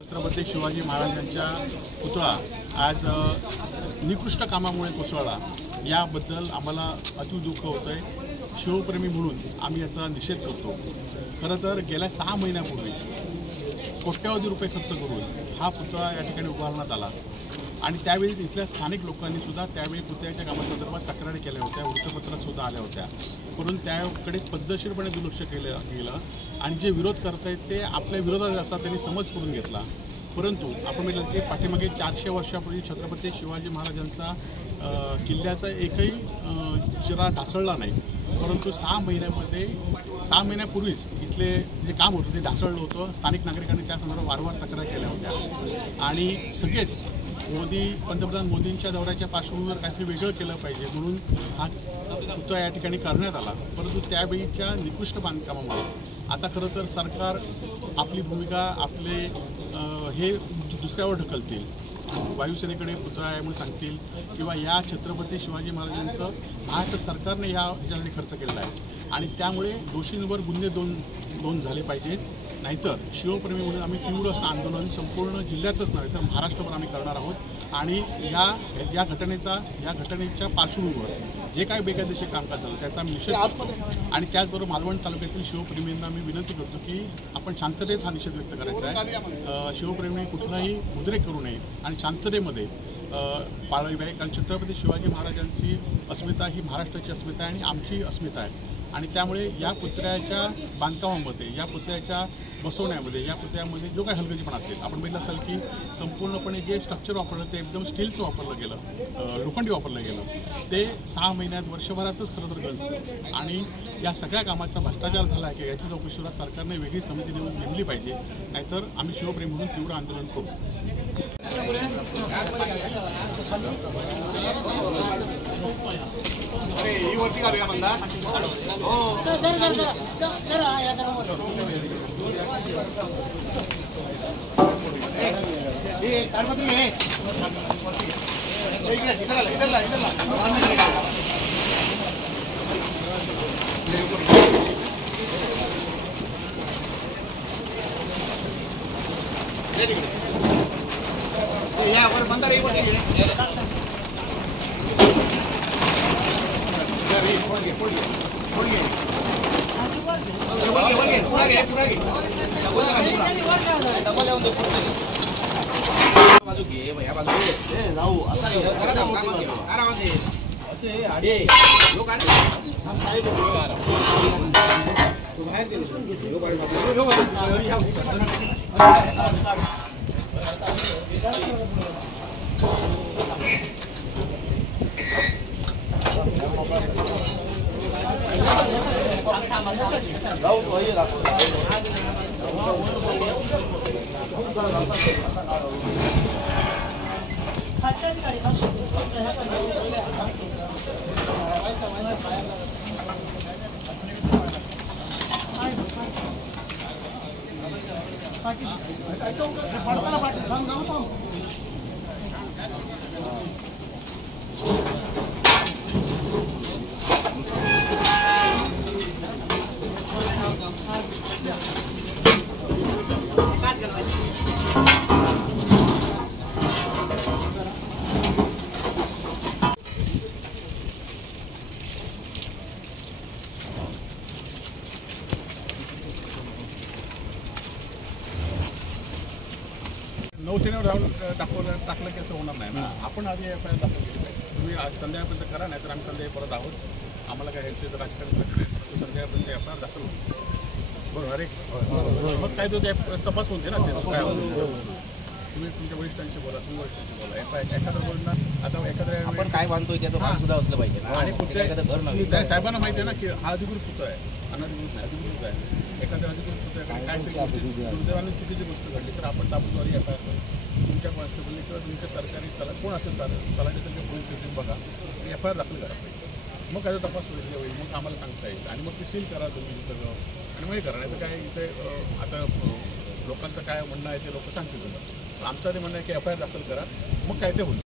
छत्रपती शिवाजी महाराजांच्या पुतळा आज निकृष्ट कामामुळे कोसळला याबद्दल आम्हाला अति दुःख होतं आहे। शिवप्रेमी म्हणून आम्ही याचा निषेध करतो। खरं तर गेल्या 6 महिन्यापूर्वी कोट्यवधी रुपये खर्च करून हा पुतळा या ठिकाणी उभारण्यात आला आणि त्यावेळी इथल्या स्थानिक लोकांनी सुद्धा त्यावेळी पुतळ्याच्या कामासंदर्भात तक्रारी केल्या होत्या, वृत्तपत्रात सुद्धा आल्या होत्या, परंतु त्याकडे पद्धतशीरपणे दुर्लक्ष केलं गेलं आणि जे विरोध करतायत ते आपल्या विरोधात असा त्यांनी समज करून घेतला। परंतु आपण म्हटलं की पाठीमागे 400 वर्षापूर्वी छत्रपती शिवाजी महाराजांचा किल्ल्याचा एकही चिरा ढासळला नाही, परंतु 6 महिन्यापूर्वीच इथले जे काम होतं ते ढासळलं होतं। स्थानिक नागरिकांनी त्या संदर्भात वारंवार तक्रार केल्या होत्या आणि सगळेच पंतप्रधान मोदींच्या दौऱ्याच्या पार्श्वभूमीवर काहीतरी वेगळं केलं पाहिजे म्हणून हा पुतळा या ठिकाणी करण्यात आला। परंतु त्यावेळीच्या निकृष्ट बांधकामामुळे आता खरं तर सरकार आपली भूमिका आपले हे दुसऱ्यावर ढकलतील, वायुसेनेकडे पुतळा आहे म्हणून सांगतील किंवा या छत्रपती शिवाजी महाराजांचं महाराष्ट्र सरकारने ह्याच्यासाठी खर्च केलेला आहे आणि त्यामुळे दोषींवर गुन्हे नोंद झाले पाहिजेत। नाहीतर शिवप्रेमी म्हणून आम्ही तीव्र असं आंदोलन संपूर्ण जिल्ह्यातच नव्हे तर महाराष्ट्रभर आम्ही करणार आहोत आणि या घटनेच्या पार्श्वभूमीवर जे काही बेकायदेशीर कामकाज झालं त्याचा आम्ही निषेध करतो आणि त्याचबरोबर मालवण तालुक्यातील शिवप्रेमींना मी विनंती करतो की आपण शांततेत हा निषेध व्यक्त करायचा आहे। शिवप्रेमींनी कुठलाही उद्रेक करू नये आणि शांततेमध्ये पाळावी आहे, कारण छत्रपती शिवाजी महाराजांची अस्मिता ही महाराष्ट्राची अस्मिता आहे आणि आमची अस्मिता आहे आणि त्यामुळे या पुतळ्याच्या बांधकामामध्ये, या पुतळ्याच्या बसवण्यामध्ये, या पुतळ्यामध्ये जो काही हलगर्जीपणा असेल, आपण बघितलं असाल की संपूर्णपणे जे स्ट्रक्चर वापरलं ते एकदम स्टीलचं वापरलं गेलं, लोखंडी वापरलं गेलं, ते 6 महिन्यात वर्षभरातच खरं तर गंजतं आणि या सगळ्या कामाचा भ्रष्टाचार झाला आहे की याची चौकशीला सरकारने वेगळी समिती नेमली पाहिजे, नाहीतर आम्ही शिवप्रेमी म्हणून तीव्र आंदोलन करू। अरे ही वरती का भैया बंदा हो ये ताडपत्री है इधर ला या वर बंदा रे वरती नौसेनेवर जाऊन टाकलं की असं होणार नाही ना। आपण आधी FIR दाखल केली पाहिजे। तुम्ही आज संध्याकाळपर्यंत करा, नाही तर आम्ही संध्याकाळी परत आहोत। आम्हाला काय ह्याचं राजकारण लक्ष नाही, परंतु संध्याकाळपर्यंत FIR दाखल होईल। बरोबर अरे मग काय तो तपास होते ना, ते काय तुम्ही तुमच्या वरिष्ठांशी बोला, तुम्ही वरिष्ठांशी बोला। एखादा बोलणार आता एखाद्या आपण काय बांधतोय त्याचं भान सुद्धा असलं पाहिजे आणि कुठल्या त्या साहेबांना माहिती आहे ना की हा अधिकृत पुतळा आहे, अनधिकृत नाही, अधिकृत आहे। एखाद्या अधिकृत पुतळ्याकडे काहीतरी दुर्दैवाने चुकीची गोष्ट घडली तर आपण ताबडतोब FIR करू। तुमच्या कॉन्स्टेबलने किंवा तुमच्या सरकारी कोण असेल तलाठी पोलीस स्टेशन बघा, FIR दाखल करा पाहिजे। मग काय तपास होईल, मग आम्हाला सांगता येईल आणि मग ते सील करा तुम्ही सगळं आणि मग करा। नाही तर काय इथे आता लोकांचं काय म्हणणं आहे ते लोक सांगतील तुम्हाला, आमचं ते म्हणणं आहे की FIR दाखल करा, मग काय ते होईल।